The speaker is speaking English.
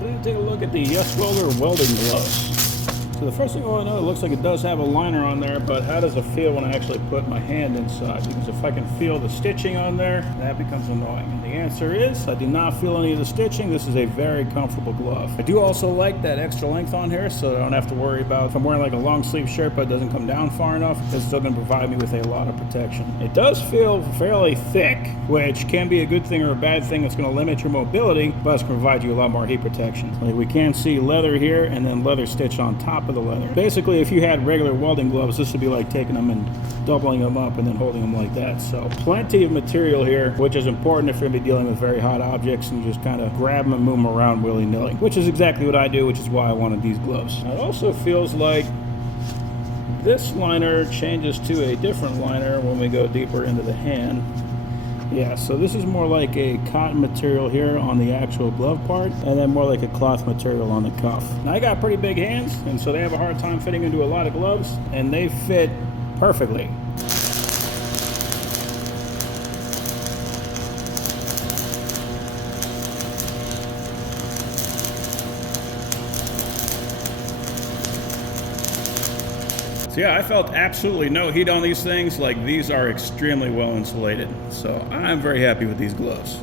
So we're going to take a look at the YESWELDER welding gloves. So the first thing I want to know, it looks like it does have a liner on there, but how does it feel when I actually put my hand inside? Because if I can feel the stitching on there, that becomes annoying. And the answer is, I do not feel any of the stitching. This is a very comfortable glove. I do also like that extra length on here, so I don't have to worry about if I'm wearing like a long sleeve shirt but it doesn't come down far enough, it's still going to provide me with a lot of protection. It does feel fairly thick, which can be a good thing or a bad thing. It's going to limit your mobility, but it's going to provide you a lot more heat protection. Like we can see leather here and then leather stitch on top of the leather. Basically, if you had regular welding gloves, this would be like taking them and doubling them up and then holding them like that. So plenty of material here, which is important if you're going to be dealing with very hot objects and just kind of grab them and move them around willy-nilly, which is exactly what I do, which is why I wanted these gloves. It also feels like this liner changes to a different liner when we go deeper into the hand. Yeah, so this is more like a cotton material here on the actual glove part, and then more like a cloth material on the cuff. Now I got pretty big hands, and so they have a hard time fitting into a lot of gloves, and they fit perfectly. So yeah, I felt absolutely no heat on these things. Like, these are extremely well insulated. So I'm very happy with these gloves.